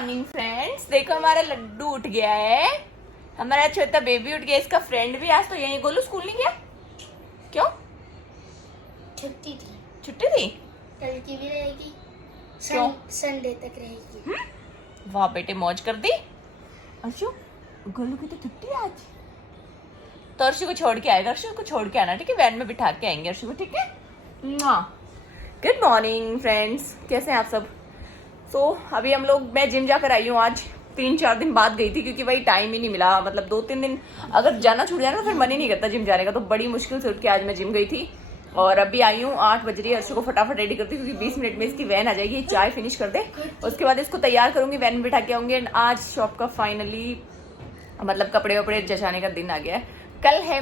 Morning friends. देखो हमारा लड्डू उठ गया है, हमारा छोटा बेबी उठ गया। इसका फ्रेंड भी आज तो यहीं। गोलू स्कूल नहीं गया क्यों? छुट्टी थी। छुट्टी थी? कल की भी रहेगी, संडे तक रहेगी। वाह बेटे, मौज कर दी। अर्शु, गोलू की तो छुट्टी है आज, तो अर्शु को छोड़ के आएगा। अर्शु को छोड़ के आना, ठीक है? वैन में बिठा के आएंगे अर्शु को, ठीक है? गुड मॉर्निंग फ्रेंड्स, कैसे हैं आप सब? अभी हम लोग, मैं जिम जाकर आई हूँ आज। 3-4 दिन बाद गई थी क्योंकि भाई टाइम ही नहीं मिला। मतलब 2-3 दिन अगर जाना छूट जाए ना फिर मन ही नहीं करता जिम जाने का। तो बड़ी मुश्किल से उठ के आज मैं जिम गई थी और अभी आई हूँ। 8 बज रही है। अर्शु को फटाफट रेडी करती हूँ क्योंकि 20 मिनट में इसकी वैन आ जाएगी। चाय फिनिश कर दे, उसके बाद इसको तैयार करूंगी, वैन में बिठा के आऊंगी। एंड आज शॉप का फाइनली मतलब कपड़े वपड़े जचाने का दिन आ गया है। कल है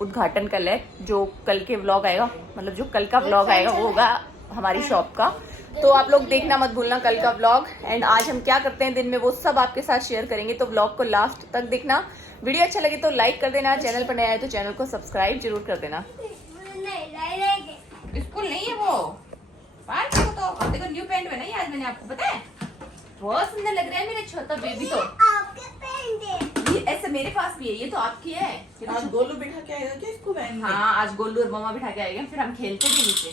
उद्घाटन, कल है। जो कल के व्लॉग आएगा, मतलब जो कल का व्लॉग आएगा वो होगा हमारी शॉप का। तो आप लोग देखना मत भूलना कल का व्लॉग। एंड आज हम क्या करते हैं दिन में वो सब आपके साथ शेयर करेंगे, तो व्लॉग को लास्ट तक देखना। वीडियो अच्छा लगे तो लाइक कर देना, चैनल पर नया है तो चैनल को सब्सक्राइब जरूर कर देना। बिल्कुल नहीं है वो पार्क को। तो देखो न्यू पैंट बनाई आज मैंने, आपको पता है? बहुत सुंदर लग रहा है मेरा छोटा बेबी। तो आपके पेंट है। ये ऐसे मेरे पास भी है, ये तो आपकी है। आज गोलू बिठा के आएगा क्या इसको वैन में? हाँ, आज गोलू और मम्मा बिठा के आएंगे, फिर हम खेलते भी नीचे।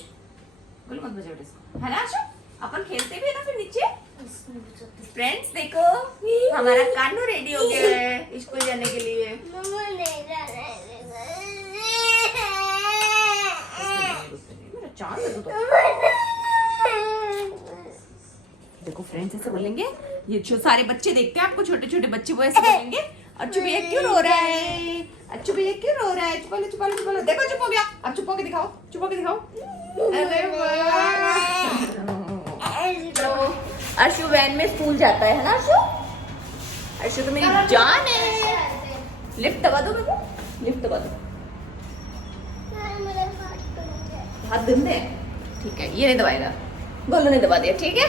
गोलू मत बजाओ इसको, है ना आशु? अपन खेलते भी है ना फिर नीचे। फ्रेंड्स देखो, हमारा कानू रेडी हो गया है स्कूल जाने के लिए। मेरा चांद है तू तो। देखो फ्रेंड्स ऐसे बोलेंगे, ये जो सारे बच्चे देखते हैं आपको, छोटे छोटे बच्चे, वो ऐसे बोलेंगे अच्छू भैया क्यों रो रहा है, अच्छू भैया क्यों रो रहा है। चुपा लो चुपा लो चुपा लो। देखो चुप हो गया, अब चुप होके दिखाओ, चुप होके दिखाओ। अरे तो अर्शु वैन में स्कूल जाता है ना अर्शु? अर्शु तो मेरी जान है। लिफ्ट दबा दो मेरे को, लिफ्ट दबा दो। हाथ गंदे हैं, ठीक है? ये नहीं दबाएगा, गोलू ने दबा दिया, ठीक है?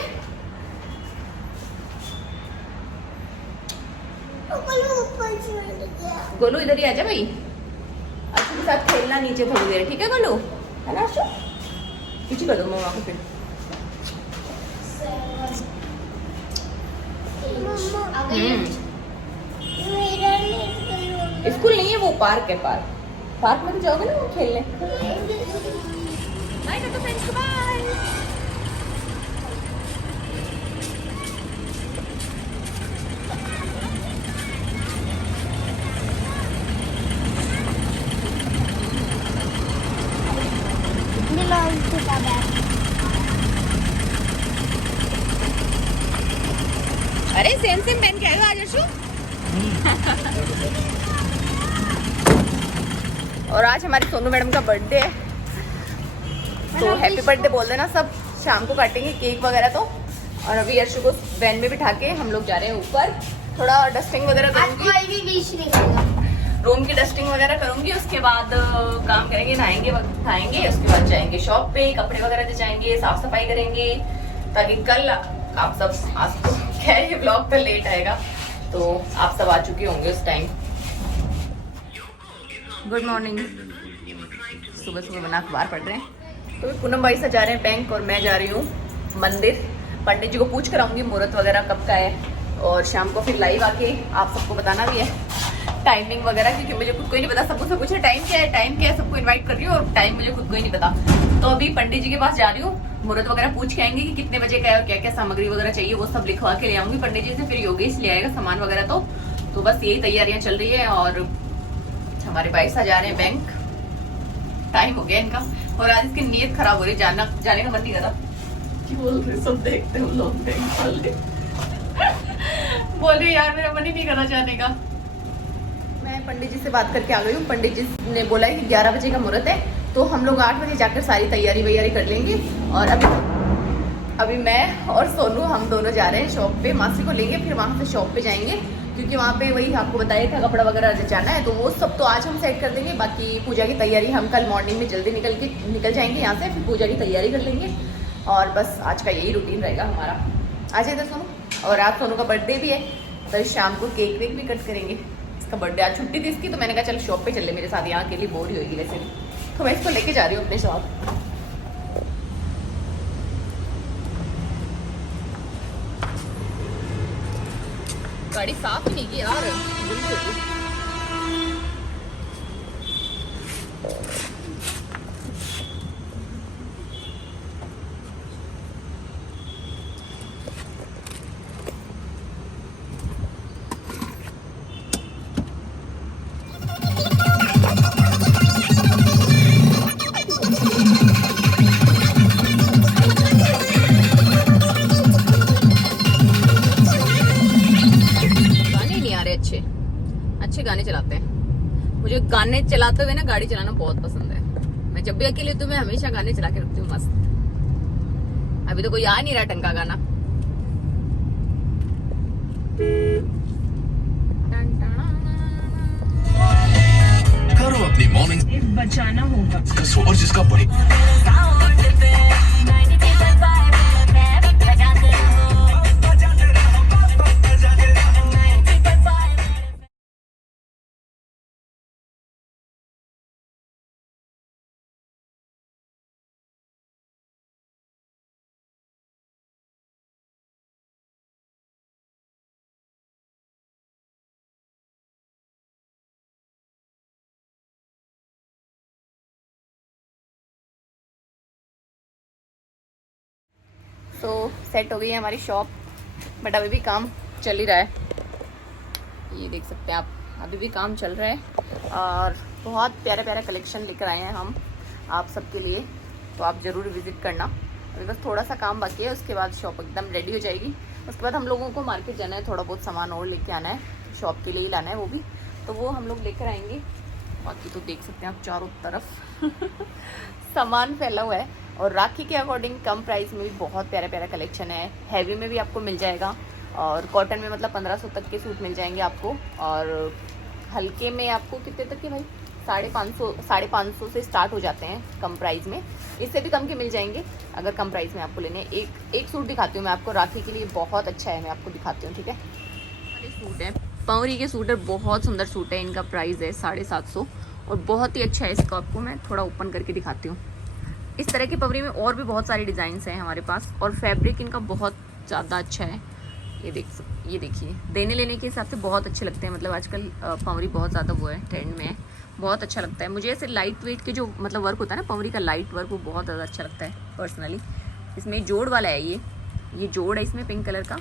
गोलू इधर ही आजा भाई, अर्शु के साथ खेलना नीचे थोड़ी देर, ठीक है गोलू? है ना अर्शु? पीछे कर दो मम्मा को फिर। स्कूल नहीं है वो, पार्क है। पार्क में तो जाओगे ना वो खेलने। बाय तो फ्रेंड्स, बाय। अरे सेम सेम पहन के आएगा आज अर्शु। और आज हमारी सोनू मैडम का बर्थडे है, तो हैप्पी बर्थडे बोल देना सब। शाम को काटेंगे केक वगैरह तो। और अभी अर्शु को वैन में बिठा के हम लोग जा रहे हैं ऊपर। थोड़ा डस्टिंग वगैरह करूंगी, रूम की डस्टिंग वगैरह करूंगी। उसके बाद काम करेंगे, नहाएंगे, खाएंगे, उसके बाद जाएंगे शॉप पे, कपड़े वगैरह जचाएंगे, साफ सफाई करेंगे, ताकि कल आप सब, आज तो खैर ये ब्लॉग तो लेट आएगा तो आप सब आ चुके होंगे उस टाइम। Good morning. सुबह सुबह बना अखबार पढ़ रहे हैं। तो पूनम भाई से जा रहे हैं बैंक और मैं जा रही हूँ मंदिर। पंडित जी को पूछ कर आऊंगी मुहूर्त वगैरह कब का है, और शाम को फिर लाइव आके आप सबको बताना भी है टाइमिंग वगैरह, क्योंकि मुझे खुद को ही नहीं पता। सबको सब पूछे टाइम क्या है, सबको इनवाइट कर रही हूँ और टाइम मुझे खुद को ही नहीं पता। तो अभी पंडित जी के पास जा रही हूँ, मुहूर्त वगैरह पूछ के आएंगे कि कितने बजे का है और क्या क्या सामग्री वगैरह चाहिए, वो सब लिखवा के ले आऊंगी पंडित जी से। फिर योगेश ले आएगा सामान वगैरह। तो बस यही तैयारियां चल रही है। और हमारे भाई साहब जा रहे हैं बैंक, टाइम हो गया इनका। और आज इसकी नीयत खराब हो रही, जाने का मन नहीं कर रहा। बोल रहे सब देखते हैं लोग, बैंक वाले बोल रहे यार मेरा मन ही नहीं कर रहा जाने का। मैं पंडित जी से बात करके आ गई हूँ। पंडित जी ने बोला है कि 11 बजे का मुहूर्त है, तो हम लोग 8 बजे जाकर सारी तैयारी वैयारी कर लेंगे। और अभी मैं और सोनू हम दोनों जा रहे हैं शॉप पे, मासी को लेंगे, फिर वहाँ से शॉप पे जाएंगे, क्योंकि वहाँ पे वही आपको बताया था कपड़ा वगैरह जचाना है। तो वो सब तो आज हम सेट कर देंगे। बाकी पूजा की तैयारी हम कल मॉर्निंग में जल्दी निकल जाएंगे यहाँ से, फिर पूजा की तैयारी कर लेंगे। और बस आज का यही रूटीन रहेगा हमारा। आ जाए इधर सोनू। और आज सोनू का बर्थडे भी है, तो शाम को केक वेक भी कट करेंगे। इसका बर्थडे, आज छुट्टी थी इसकी, तो मैंने कहा चल शॉप पे चले मेरे साथ, यहाँ अकेली बोर ही होगी वैसे भी, तो मैं इसको लेके जा रही हूँ अपने साथ। गाड़ी साफ ही नहीं की यार, बिल्कुल। अच्छे गाने चलाते हैं। मुझे गाने चलाते हुए ना गाड़ी चलाना बहुत पसंद है। मैं जब भी अकेले हूँ तो मैं हमेशा गाने चला के रखती हूँ मस्त। अभी तो कोई आ नहीं रहा ढंग का गाना। करो अपनी मॉर्निंग बचाना होगा। और जिसका बड़ी तो सेट हो गई है हमारी शॉप, बट अभी भी काम चल ही रहा है। ये देख सकते हैं आप, अभी भी काम चल रहा है और बहुत प्यारा प्यारा कलेक्शन लेकर आए हैं हम आप सबके लिए। तो आप ज़रूर विज़िट करना। अभी बस थोड़ा सा काम बाकी है, उसके बाद शॉप एकदम रेडी हो जाएगी। उसके बाद हम लोगों को मार्केट जाना है, थोड़ा बहुत सामान और लेके आना है, शॉप के लिए ही लाना है वो भी, तो वो हम लोग लेकर आएंगे। बाकी तो देख सकते हैं आप चारों तरफ सामान फैला हुआ है। और राखी के अकॉर्डिंग कम प्राइस में भी बहुत प्यारा प्यारा कलेक्शन है। हैवी में भी आपको मिल जाएगा और कॉटन में मतलब 1500 तक के सूट मिल जाएंगे आपको। और हल्के में आपको कितने तक के भाई 550 से स्टार्ट हो जाते हैं कम प्राइस में। इससे भी कम के मिल जाएंगे अगर कम प्राइस में आपको लेने। एक सूट दिखाती हूँ मैं आपको, राखी के लिए बहुत अच्छा है, मैं आपको दिखाती हूँ, ठीक है। ये सूट है, पवरी के सूट है, बहुत सुंदर सूट है। इनका प्राइस है 750 और बहुत ही अच्छा है। इसको आपको मैं थोड़ा ओपन करके दिखाती हूँ। इस तरह की पवरी में और भी बहुत सारी डिज़ाइंस हैं हमारे पास और फैब्रिक इनका बहुत ज़्यादा अच्छा है। ये देखिए, देने लेने के हिसाब से बहुत अच्छे लगते हैं। मतलब आजकल पवरी बहुत ज़्यादा वो है, ट्रेंड में है, बहुत अच्छा लगता है मुझे। ऐसे लाइट वेट के जो मतलब वर्क होता है ना पवरी का, लाइट वर्क, वो बहुत ज़्यादा अच्छा लगता है पर्सनली। इसमें जोड़ वाला है, ये जोड़ है इसमें पिंक कलर का,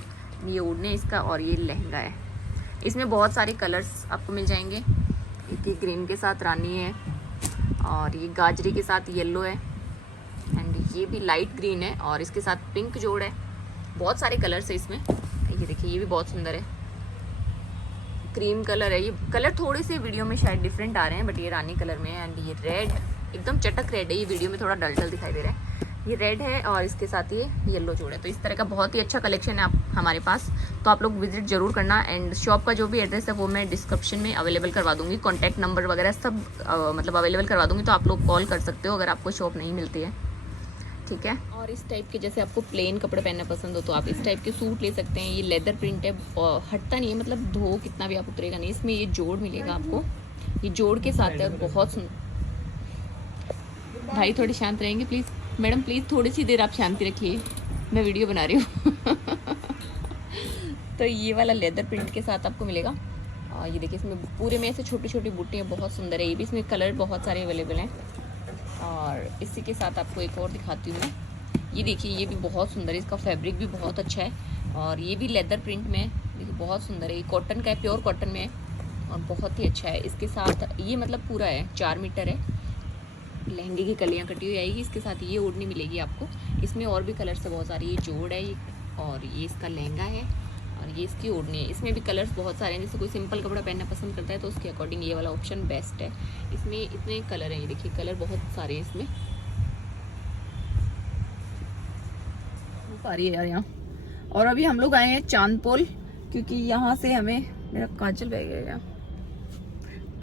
ये ओढ़ने इसका, और ये लहंगा है। इसमें बहुत सारे कलर्स आपको मिल जाएंगे। एक ग्रीन के साथ रानी है और ये गाजरी के साथ येलो है एंड ये भी लाइट ग्रीन है और इसके साथ पिंक जोड़ है। बहुत सारे कलर्स है इसमें। ये देखिए, ये भी बहुत सुंदर है, क्रीम कलर है। ये कलर थोड़े से वीडियो में शायद डिफरेंट आ रहे हैं, बट ये रानी कलर में है एंड ये रेड, एकदम चटक रेड है। ये वीडियो में थोड़ा डल दिखाई दे रहा है। ये रेड है और इसके साथ ये येलो जोड़ है। तो इस तरह का बहुत ही अच्छा कलेक्शन है आप हमारे पास, तो आप लोग विजिट जरूर करना। एंड शॉप का जो भी एड्रेस है वो मैं डिस्क्रिप्शन में अवेलेबल करवा दूंगी, कॉन्टैक्ट नंबर वगैरह सब मतलब अवेलेबल करवा दूंगी, तो आप लोग कॉल कर सकते हो अगर आपको शॉप नहीं मिलती है, ठीक है। और इस टाइप के जैसे आपको प्लेन कपड़े पहनना पसंद हो तो आप इस टाइप के सूट ले सकते हैं। ये लेदर प्रिंट है, हटता नहीं है, मतलब धो कितना भी आप उतरेगा नहीं। इसमें ये जोड़ मिलेगा आपको, ये जोड़ के साथ है, बहुत भाई थोड़ी शांत रहेंगे प्लीज़। मैडम प्लीज़ थोड़ी सी देर आप शांति रखिए, मैं वीडियो बना रही हूँ। तो ये वाला लेदर प्रिंट के साथ आपको मिलेगा। और ये देखिए, इसमें पूरे में ऐसे छोटी छोटी बूटियाँ, बहुत सुंदर है। ये भी इसमें कलर बहुत सारे अवेलेबल हैं। और इसी के साथ आपको एक और दिखाती हूँ मैं। ये देखिए, ये भी बहुत सुंदर है, इसका फैब्रिक भी बहुत अच्छा है और ये भी लेदर प्रिंट में है। देखिए बहुत सुंदर है, ये कॉटन का है, प्योर कॉटन में है और बहुत ही अच्छा है। इसके साथ ये मतलब पूरा है, 4 मीटर है, लहंगे की कलियाँ कटी हुई आएगी। इसके साथ ये ओढ़नी मिलेगी आपको। इसमें और भी कलर से बहुत सारे, ये जोड़ है और ये इसका लहंगा है और ये इसकी ओढ़नी है। इसमें भी कलर्स बहुत सारे हैं। जैसे कोई सिंपल कपड़ा पहनना पसंद करता है तो उसके अकॉर्डिंग ये वाला ऑप्शन बेस्ट है। इसमें इतने कलर हैं, ये देखिए कलर बहुत सारे हैं इसमें। सारी है यार यहाँ। और अभी हम लोग आए हैं चांदपोल, क्योंकि यहाँ से हमें, मेरा काजल बह गया,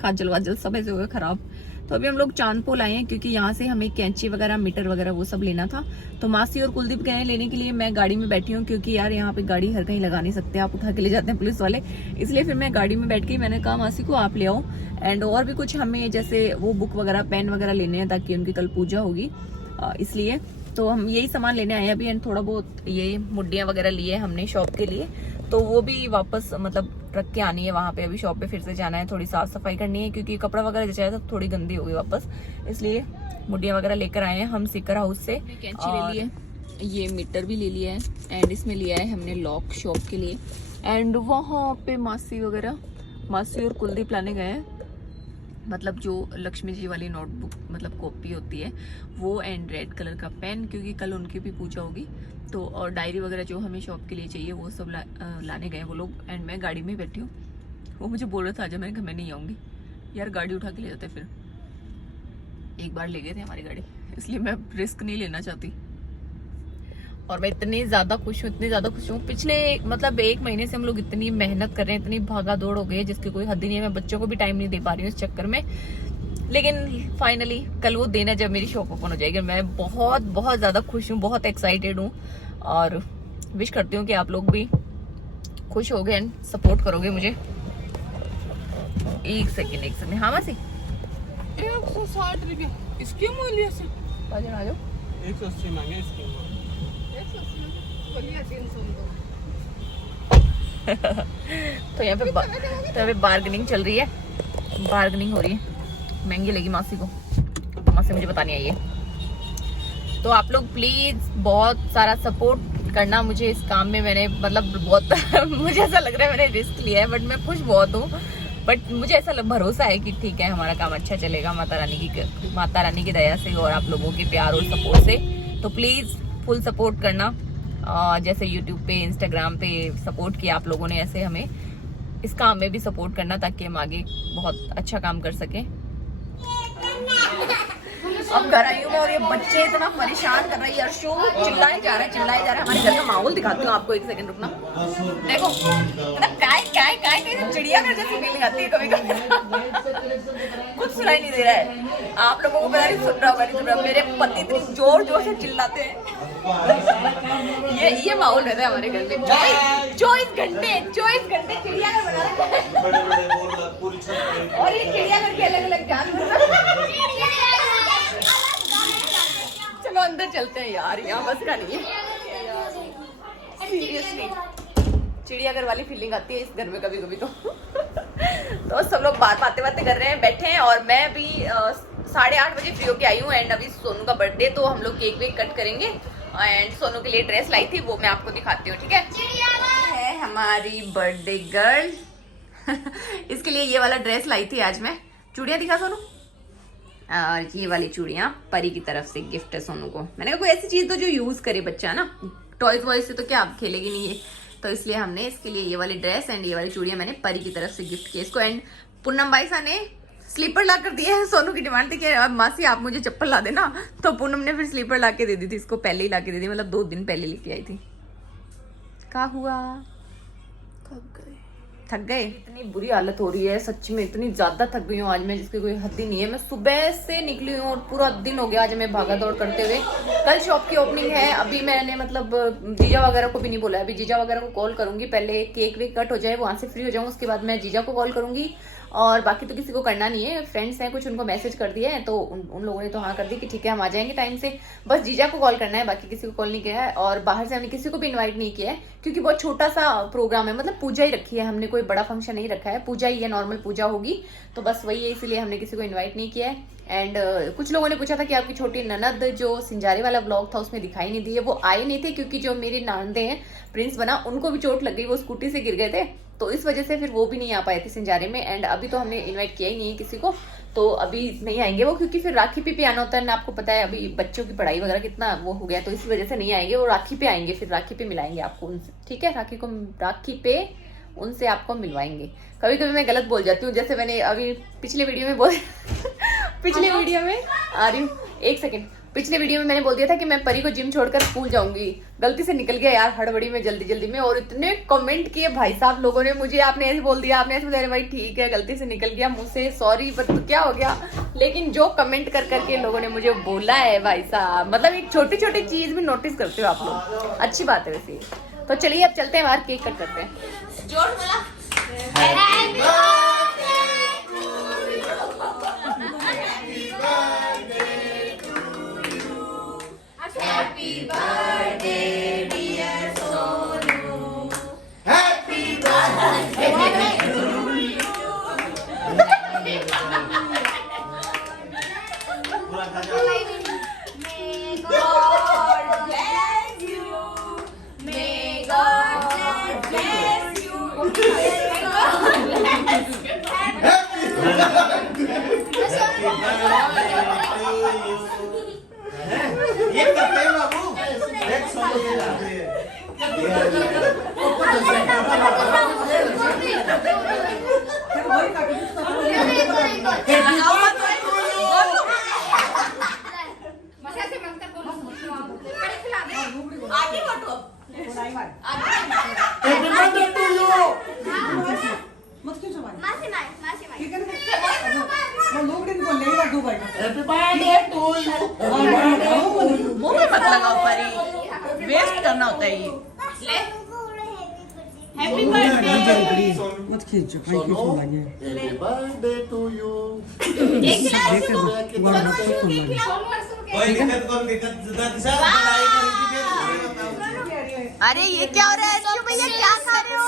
काजल वाजल सब ऐसे हो गए खराब। तो अभी हम लोग चांदपोल आए हैं क्योंकि यहाँ से हमें कैंची वगैरह, मीटर वगैरह वो सब लेना था। तो मासी और कुलदीप गए लेने के लिए, मैं गाड़ी में बैठी हूँ क्योंकि यार यहाँ पे गाड़ी हर कहीं लगा नहीं सकते, आप उठा के ले जाते हैं पुलिस वाले। इसलिए फिर मैं गाड़ी में बैठ के मैंने कहा मासी को आप ले आओ। एंड और भी कुछ हमें जैसे वो बुक वगैरह, पेन वगैरह लेने हैं ताकि उनकी कल पूजा होगी, इसलिए तो हम यही सामान लेने आए हैं अभी। एंड थोड़ा बहुत ये मुड्डियाँ वगैरह लिए हमने शॉप के लिए। तो वो भी वापस मतलब रख के आनी है वहाँ पे। अभी शॉप पे फिर से जाना है, थोड़ी साफ सफाई करनी है क्योंकि कपड़ा वगैरह जचाया तो थोड़ी गंदी होगी वापस, इसलिए मुड्डियाँ वगैरह लेकर आए हैं हम सीकर हाउस से। कैंची ले ली है, ये मीटर भी ले लिया है, एंड इसमें लिया है हमने लॉक शॉप के लिए। एंड वहाँ पे मासी वगैरह, मासी और कुलदीप लाने गए हैं, मतलब जो लक्ष्मी जी वाली नोटबुक मतलब कॉपी होती है वो, एंड रेड कलर का पेन क्योंकि कल उनकी भी पूजा होगी तो, और डायरी वगैरह जो हमें शॉप के लिए चाहिए वो सब लाने गए वो लोग। एंड मैं गाड़ी में बैठी हूँ, वो मुझे बोल रहा था आजा, मैंने कहा मैं नहीं आऊँगी यार, गाड़ी उठा के ले जाते, फिर एक बार ले गए थे हमारी गाड़ी, इसलिए मैं रिस्क नहीं लेना चाहती। और मैं इतनी ज्यादा खुश हूँ, इतनी ज्यादा खुश हूँ। पिछले मतलब 1 महीने से हम लोग इतनी मेहनत कर रहे हैं, इतनी भागा दौड़ हो गई है जिसकी कोई हद ही नहीं है। मैं बच्चों को भी टाइम नहीं दे पा रही हूँ इस चक्कर में, लेकिन फाइनली कल वो दिन है जब मेरी शॉप ओपन हो जाएगी। मैं बहुत बहुत ज्यादा खुश हूँ, बहुत एक्साइटेड हूँ, और विश करती हूँ कि आप लोग भी खुश हो गए एंड सपोर्ट करोगे मुझे। एक सेकेंड। हाँ मासी 160 रुपये इसके मूल्य से आ जाओ। 180 मांगे इसके। तो यहाँ पे बार्गेनिंग चल रही है, बार्गेनिंग हो रही है। महंगी लगी मासी को, मासी मुझे बतानी आई है। तो आप लोग प्लीज बहुत सारा सपोर्ट करना मुझे इस काम में। मैंने मतलब बहुत मुझे ऐसा लग रहा है मैंने रिस्क लिया है, बट मैं खुश बहुत हूँ। बट मुझे ऐसा भरोसा है कि ठीक है हमारा काम अच्छा चलेगा माता रानी की दया से और आप लोगों के प्यार और सपोर्ट से। तो प्लीज फुल सपोर्ट करना, जैसे यूट्यूब पे इंस्टाग्राम पे सपोर्ट किया आप लोगों ने, ऐसे हमें इस काम में भी सपोर्ट करना ताकि हम आगे बहुत अच्छा काम कर सकें। अब घर आई हूँ मैं और ये बच्चे इतना परेशान कर रहे हैं, अर्शु चिल्लाए जा रहे हैं। हमारे घर का माहौल दिखाती हूँ आपको, 1 सेकंड रुकना। देखो ना, काय चिड़ियाघर जैसी फीलिंग आती है कभी कभी। कुछ सुनाई नहीं दे रहा है, आप लोगों को पता नहीं सुन रहा होगा, मेरे पति इतनी जोर जोर से चिल्लाते हैं। ये माहौल रहता है हमारे घर में, 24 घंटे चिड़ियाघर बना रहता है। और ये चिड़ियाघर के अलग अलग जानवर। चलो अंदर चलते हैं यार, यहाँ बस का नहीं है सीरियसली। चिड़ियाघर वाली फीलिंग आती है इस घर में कभी कभी। तो सब लोग बातें कर रहे हैं, बैठे हैं, और मैं भी 8:30 बजे फ्री होके आई हूँ। एंड अभी सोनू का बर्थडे, तो हम लोग केक वेक कट करेंगे। एंड सोनू के लिए ड्रेस लाई थी, वो मैं आपको दिखाती हूँ, ठीक है हमारी बर्थडे गर्ल। इसके लिए ये वाला ड्रेस लाई थी आज मैं। चूड़ियाँ दिखा सोनू, और ये वाली चूड़ियाँ परी की तरफ से गिफ्ट है सोनू को। मैंने कहा कोई ऐसी चीज तो जो यूज करे बच्चा ना, टॉयज वॉयज से तो क्या आप खेलेगी नहीं है, तो इसलिए हमने इसके लिए ये वाली ड्रेस एंड ये वाली चूड़ियाँ मैंने परी की तरफ से गिफ्ट की इसको। एंड पूनम भाई साहब ने स्लीपर ला कर दिए हैं। सोनू की डिमांड थी कि अब मासी आप मुझे चप्पल ला देना, तो पूनम ने फिर स्लीपर ला के दे दी थी इसको, पहले ही ला के दे दी, मतलब 2 दिन पहले लेके आई थी। क्या हुआ, थक गए? इतनी बुरी हालत हो रही है सच्ची में, इतनी ज्यादा थक गई हूँ आज मैं जिसकी कोई हद ही नहीं है। मैं सुबह से निकली हूँ और पूरा दिन हो गया आज मैं भागा दौड़ करते हुए। कल शॉप की ओपनिंग है, अभी मैंने मतलब जीजा वगैरह को भी नहीं बोला है, अभी जीजा वगैरह को कॉल करूंगी, पहले केक वेक कट हो जाए, वहां से फ्री हो जाऊँ, उसके बाद मैं जीजा को कॉल करूंगी। और बाकी तो किसी को करना नहीं है, फ्रेंड्स हैं कुछ, उनको मैसेज कर दिया है, तो उन लोगों ने तो हाँ कर दी कि ठीक है हम आ जाएंगे टाइम से। बस जीजा को कॉल करना है, बाकी किसी को कॉल नहीं किया है। और बाहर से हमने किसी को भी इनवाइट नहीं किया है क्योंकि बहुत छोटा सा प्रोग्राम है, मतलब पूजा ही रखी है हमने, कोई बड़ा फंक्शन नहीं रखा है, पूजा ही है, नॉर्मल पूजा होगी, तो बस वही है, इसीलिए हमने किसी को इन्वाइट नहीं किया है। एंड कुछ लोगों ने पूछा था कि आपकी छोटी ननद जो सिंजारे वाला व्लॉग था उसमें दिखाई नहीं दी है, वो आई नहीं थे क्योंकि जो मेरी ननदे हैं प्रिंस बना, उनको भी चोट लग गई, वो स्कूटी से गिर गए थे, तो इस वजह से फिर वो भी नहीं आ पाए थे सिंजारे में। एंड अभी तो हमने इनवाइट किया ही नहीं है किसी को, तो अभी नहीं आएंगे वो, क्योंकि फिर राखी पे भी आना होता है ना, आपको पता है अभी बच्चों की पढ़ाई वगैरह कितना वो हो गया, तो इसी वजह से नहीं आएंगे वो, राखी पे आएंगे, फिर राखी पे मिलाएंगे आपको उनसे, ठीक है, राखी पे उनसे आपको मिलवाएंगे। कभी कभी मैं गलत बोल जाती हूँ, जैसे मैंने अभी पिछले वीडियो में पिछले वीडियो में आ रही हूँ, 1 सेकेंड, पिछले वीडियो में मैंने बोल दिया था कि मैं परी को जिम छोड़कर स्कूल जाऊंगी, गलती से निकल गया यार हड़बड़ी में, जल्दी में, और इतने कमेंट किए भाई साहब लोगों ने मुझे, आपने ऐसे बोल दिया, आपने ऐसे बोला, भाई ठीक है गलती से निकल गया मुझसे, सॉरी, पर तो क्या हो गया, लेकिन जो कमेंट कर करके लोगों ने मुझे बोला है भाई साहब, मतलब एक छोटी छोटी चीज भी नोटिस करते हो आप लोग, अच्छी बात है वैसे। तो चलिए अब चलते हैं बाहर, केक कट करते हैं। जोर बोला Happy birthday dear Sonu, Happy ये करते हैं बाबू एक सोलो के जाते हैं आगे बढ़ो happy birthday to you happy birthday to you मुंह में मत लगाओ परी, वेस्ट करना होता है ये। ले हैप्पी बर्थडे मत खींचो भाई खींचो लगे हैप्पी बर्थडे टू यू एक खिलाओ देखो तुम्हारा मत खींचो लगे कोई दिक्कत जुदा दिशा लड़ाई करेगी फिर अरे ये क्या हो रहा है अर्शु भैया, क्या खा रहे हो?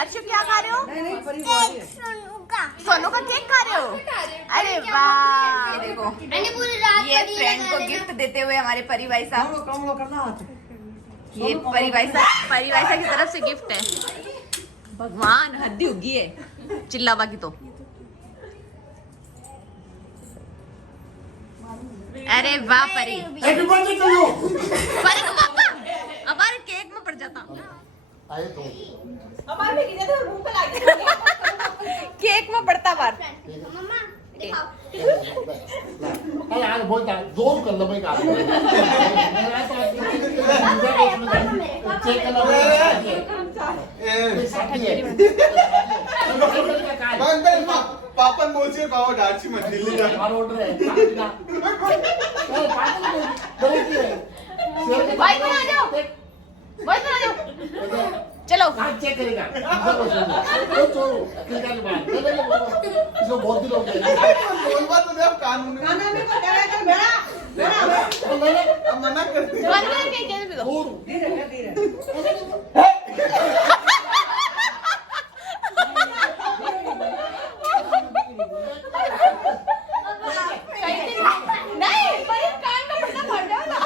अर्शु क्या खा रहे हो? सोनू का केक खा रहे हो? अरे वाह, ये देखो ये फ्रेंड को गिफ्ट देते हुए हमारे परी भाई साहब, काम लो करना हाथ ये परी भाई साहब की तरफ से गिफ्ट है। भगवान हद्दी उगी है चिल्लावा की तो। अरे वाह परी, हैप्पी बर्थडे टू यू परी को पापा हमारे केक में पड़ जाता, आए तो केक में पड़ता बार। अरे यार बोलता जोर कर लो मैं का चेक कर लो पापन बोलचे बाबा डाळची दिल्ली जा ऑर्डर है भाई को आ जाओ, भाई को आ जाओ, चलो चेक करेगा इसको बहुत दिन हो गए बोलवा तो दे अब कानून खाना में तो करा कर बेड़ा अब मना कर दी बंद कर के केक दे दो। धीरे धीरे नहीं परी कान का पट्टा फट जाएगा।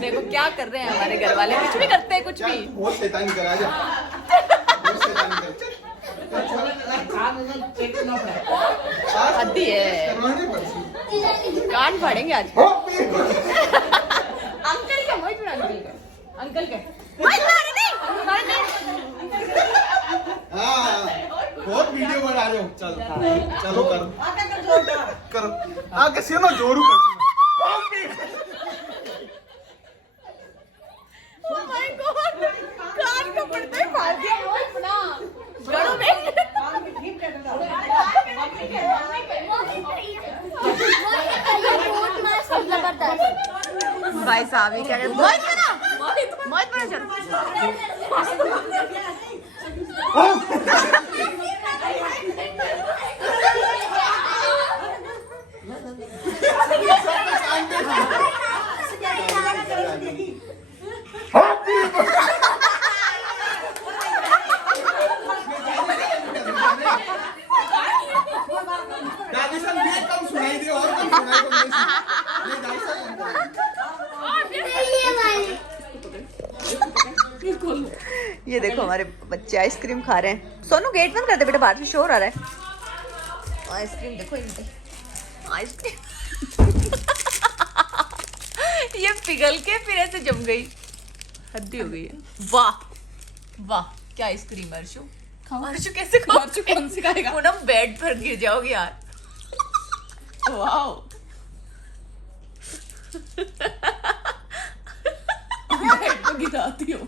देखो क्या कर रहे हैं हमारे घर वाले, कुछ भी करते हैं कुछ भी। बहुत शैतानी करा जा बहुत शैतानी कर चेक करना पड़ा हद्दी है, करवानी पड़ती कान फाड़ेंगे आज। हो पीर अंकल का मोहित में अंकल के मोहित मारे नहीं हां बहुत वीडियो बना रहे हो चलो चलो करो आटा कर जोरदार करो आगे से ना जोरू कर Oh my God! कान का पट्टा ही फाड़ दिया मोहित ना गड़ो में। काम में ठीक कर दो भाई साहब ये क्या कर मोहित बना मोहित बना चलो दादी साहब ये कम सुनाई दे और कम सुनाई दो नहीं दादी साहब ये देखो हमारे बच्चे आइसक्रीम खा रहे हैं। सोनू गेट बंद कर दे बेटा, बाहर से शोर आ रहा है। आइसक्रीम देखो इनकी आइसक्रीम ये पिघल के फिर ऐसे जम गई, हद्दी हो गई है। वाह वाह क्या आइसक्रीम है अर्शु, अर्शु कैसे खाओ? अर्शु कौन सी खाएगा? पूनम बेड पर गिर जाओगे यार। वाह बेड पे गिराती हो।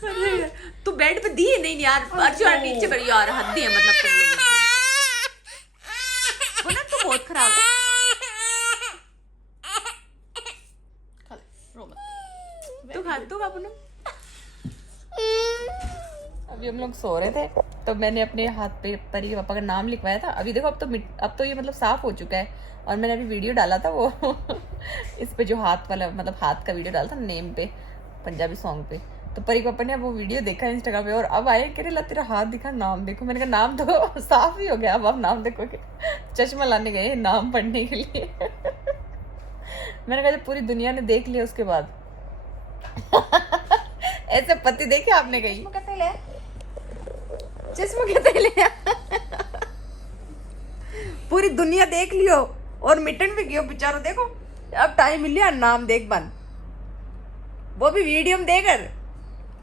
अरे तू बेड पे दिए नहीं यार, अर्शु यार नीचे कर यार, हद्दी है मतलब तुम लोगों की। पूनम तू बहुत खराब है। खा ले, रो मत। तू खा पूनम। अभी हम लोग सो रहे थे तो मैंने अपने हाथ पे परी के पापा का नाम लिखवाया था। अभी देखो अब तो ये मतलब साफ हो चुका है। और मैंने अभी वीडियो डाला था वो इस पे जो हाथ वाला मतलब हाथ का वीडियो डाला था नेम पे, पंजाबी सॉन्ग पे। तो परी पापा ने वो वीडियो देखा इंस्टाग्राम पे और अब आए कह रहे ला तेरा हाथ दिखा, नाम देखो। मैंने कहा नाम तो साफ ही हो गया, अब आप नाम देखोगे। चश्मा लाने गए नाम पढ़ने के लिए मैंने कहा पूरी दुनिया ने देख लिया उसके बाद ऐसे पति देखे आपने कहीं? चश्मा कहते ले पूरी दुनिया देख लियो और मिटन भी गयो बेचारो। देखो अब टाइम मिल लिया, नाम देख बन, वो भी वीडियो में देकर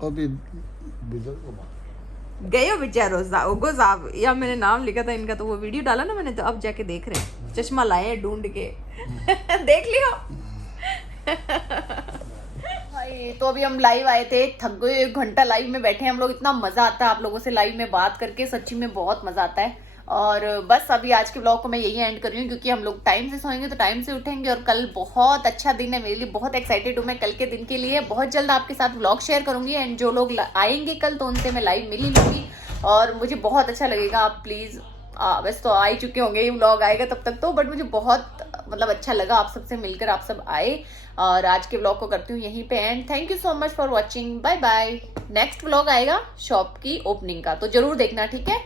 अभी गए हो बेचारो उगो साहब। या मैंने नाम लिखा था इनका, तो वो वीडियो डाला ना मैंने, तो अब जाके देख रहे हैं, चश्मा लाए हैं ढूंढ के देख लियो भाई। तो अभी हम लाइव आए थे, थक गए, 1 घंटा लाइव में बैठे हम लोग। इतना मजा आता है आप लोगों से लाइव में बात करके, सच्ची में बहुत मजा आता है। और बस अभी आज के ब्लॉग को मैं यही एंड कर रही हूँ, क्योंकि हम लोग टाइम से सोएंगे तो टाइम से उठेंगे। और कल बहुत अच्छा दिन है मेरे लिए, बहुत एक्साइटेड हूँ मैं कल के दिन के लिए। बहुत जल्द आपके साथ ब्लॉग शेयर करूंगी, एंड जो लोग आएंगे कल तो उनसे मैं लाइव मिल ही लूंगी और मुझे बहुत अच्छा लगेगा। आप प्लीज, वैसे तो आ ही चुके होंगे, ये व्लॉग आएगा तब तक तो, बट मुझे बहुत मतलब अच्छा लगा आप सबसे मिलकर, आप सब आए। और आज के व्लॉग को करती हूँ यहीं पे end. Thank you so much for watching, bye bye. Next vlog आएगा शॉप की ओपनिंग का, तो जरूर देखना, ठीक है।